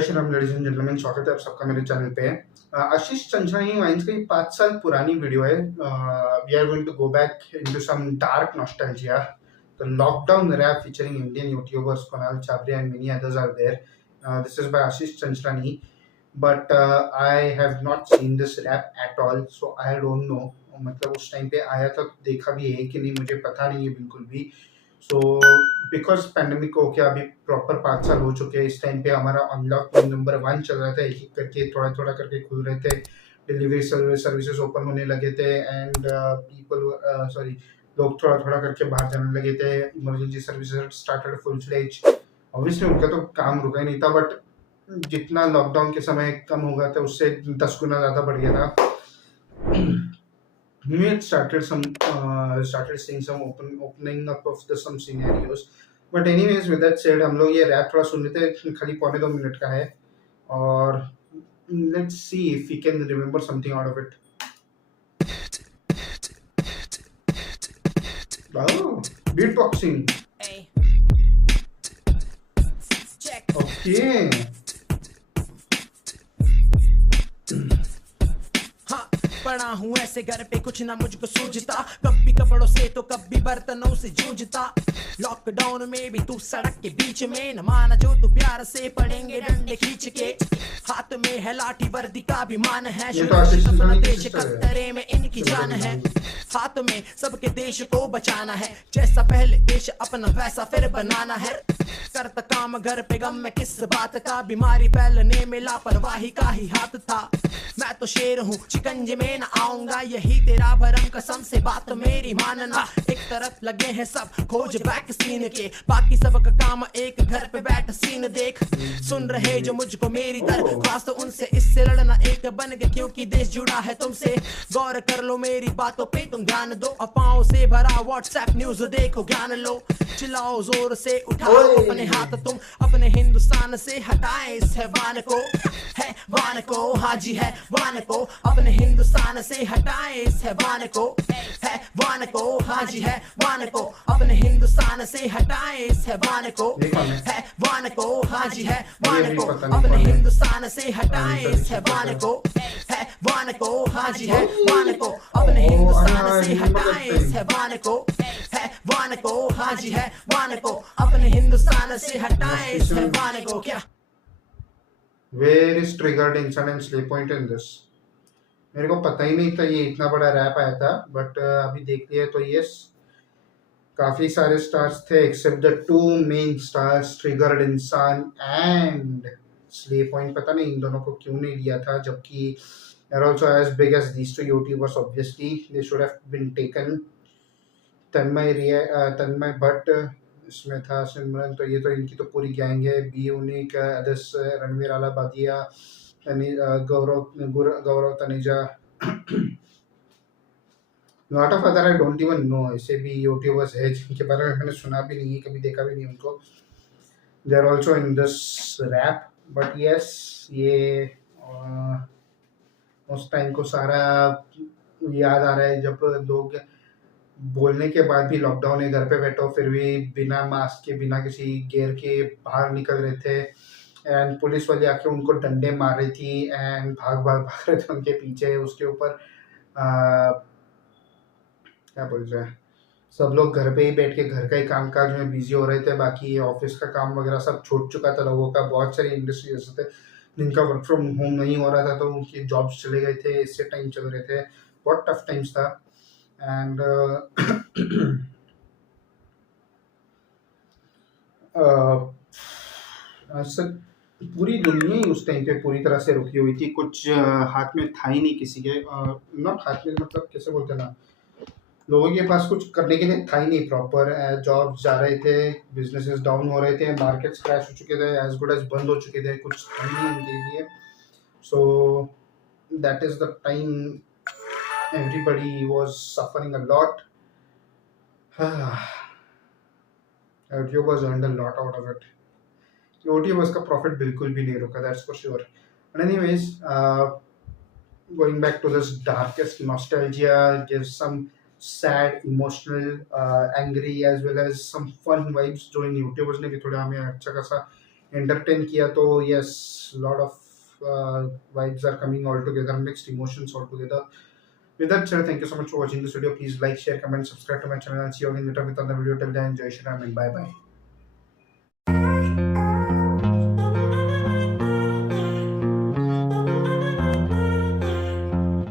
जय Shri Ram ladies and gentleman, स्वागत है आप सबका मेरे चैनल पे। आशीष चंचलानी वाइन्स की 5 साल पुरानी वीडियो है। We are going to go back into some dark nostalgia. The lockdown rap featuring Indian YouTubers Kunal Chabria and many others are there. This is by Ashish Chanchlani, but I have not seen this rap at all, so I don't know. मतलब उस time पे आया था तो देखा भी है कि नहीं मुझे पता नहीं है बिल्कुल भी। सो बिकॉज पैंडेमिक को क्या अभी प्रॉपर 5 साल हो चुके हैं। इस टाइम पे हमारा अनलॉक नंबर 1 चल रहा था, एक एक करके थोड़ा थोड़ा करके खुल रहे थे, डिलीवरी सर्विसेज ओपन होने लगे थे एंड पीपल सॉरी लोग थोड़ा थोड़ा करके बाहर जाने लगे थे। Emergency services started full fledge. Obviously उनका तो काम रुका ही नहीं था, बट जितना लॉकडाउन के समय कम हो गया था उससे 10 गुना ज़्यादा बढ़ गया था। We had started seeing some opening up of some scenarios. But anyways, with that said, हम लोग ये रैप थोड़ा सुन लेते हैं, खाली 1.25 मिनट का है और let's see if we can remember something out of it. Oh, beatboxing. Okay. पड़ा हूँ ऐसे घर पे कुछ ना मुझको सूझता, कभी कपड़ों से तो कभी बर्तनों से जूझता। लॉकडाउन में भी तू सड़क के बीच में न माना जो तू प्यार से पड़ेंगे डंडे खींच के। हाथ में है लाठी वर्दी का भी मान है, अपना देश खतरे में इनकी जान है। हाथ में सबके देश को बचाना है, जैसा पहले देश अपना वैसा फिर बनाना है। करता काम घर पे गम में किस बात का, बीमारी फैलने में लापरवाही का ही हाथ था। मैं तो शेर हूँ चिकंजे में न आऊंगा, यही तेरा भरम कसम से बात मेरी मानना। एक तरफ लगे हैं सब खोज वैक्सीन के, बाकी सबका काम एक घर पे बैठ सीन देख। सुन रहे जो मुझको मेरी दरख्वास्त उनसे, इससे लड़ना एक बन के क्योंकि देश जुड़ा है तुमसे। गौर कर लो मेरी बातों पे तुम ध्यान दो, अफवाहों से भरा व्हाट्सएप न्यूज देखो ज्ञान लो। चिल्लाओ जोर से उठाओ अपने हाथ तुम, अपने हिंदुस्तान से हटाए इस हैवान को। है वान को हाँ जी है वान को, अपने हिंदुस्तान से हटाए इस हैवान को। है वान को हाँ जी है वान को, अपने हिंदुस्तान से हटाए इस हैवान को। है वान को हाँ जी है वान को, अपने हिंदुस्तान से हटाए इस हैवान को। है वान को हाँ जी है वान को, अपने हिंदुस्तान से हटाए इस हैवान को। है वान को हाँ जी है वान को, अपने हिंदुस्तान से हटाए इस हैवान को। क्या Where is triggered instant and slay point in this? मेरे को पता ही नहीं था ये इतना बड़ा रैप आया था, बट अभी देख लिया तो यस काफी सारे स्टार्स थे except the 2 main stars, Triggered Insaan and Slayy Point. पता नहीं इन दोनों को क्यों नहीं लिया था, जबकि they're also as big as these two YouTubers. Obviously they should have been taken. तन्मय भट्ट इसमें था, सिमरन, तो ये तो इनकी तो पूरी गैंग है। Be unique, others, Ranveer Allahbadia, Gaurav Taneja, lot of other I don't even know. ऐसे भी यूट्यूबर्स है जिनके बारे में मैंने सुना भी नहीं है, कभी देखा भी नहीं उनको। They are also in this rap, but yes ये उस टाइम को सारा याद आ रहा है जब लोग बोलने के बाद भी लॉकडाउन है, घर पे बैठो, फिर भी बिना मास्क के बिना किसी गियर के बाहर निकल रहे थे एंड पुलिस वाले आके उनको डंडे मार रही थी एंड भाग रहे थे उनके पीछे। उसके ऊपर क्या बोलते हैं, सब लोग घर पे ही बैठ के घर का ही कामकाज में बिजी हो रहे थे, बाकी ऑफिस का काम वगैरह सब छूट चुका था लोगों का। बहुत सारी इंडस्ट्री ऐसे थे जिनका वर्क फ्रॉम होम नहीं हो रहा था, तो उनके जॉब्स चले गए थे, इससे टाइम चल रहे थे। बहुत टफ टाइम्स था एंड पूरी दुनिया ही उस टाइम पे पूरी तरह से रुकी हुई थी। कुछ हाथ में था ही नहीं किसी के, नॉट हाथ में मतलब कैसे बोलते ना, लोगों के पास कुछ करने के लिए था ही नहीं प्रॉपर। जॉब जा रहे थे, बिजनेसेस डाउन हो रहे थे, मार्केट्स क्रैश हो चुके थे, एज गुड एज बंद हो चुके थे, कुछ था ही नहीं उनके लिए। So that is the time everybody was suffering a lot. YouTubers earned a lot out of it. YouTubers का profit बिल्कुल भी नहीं रुका, that's for sure. But anyways, going back to this darkest nostalgia, gives some sad, emotional, angry as well as some fun vibes जो इन YouTubers ने भी थोड़ा हमें अच्छा खासा एंटरटेन किया तो yes, lot of vibes are coming all together, mixed emotions all together. With that said, thank you so much for watching this video. Please like, share, comment, subscribe to my channel, and see you again later with another video. Till then, Jai Shri Ram and bye bye.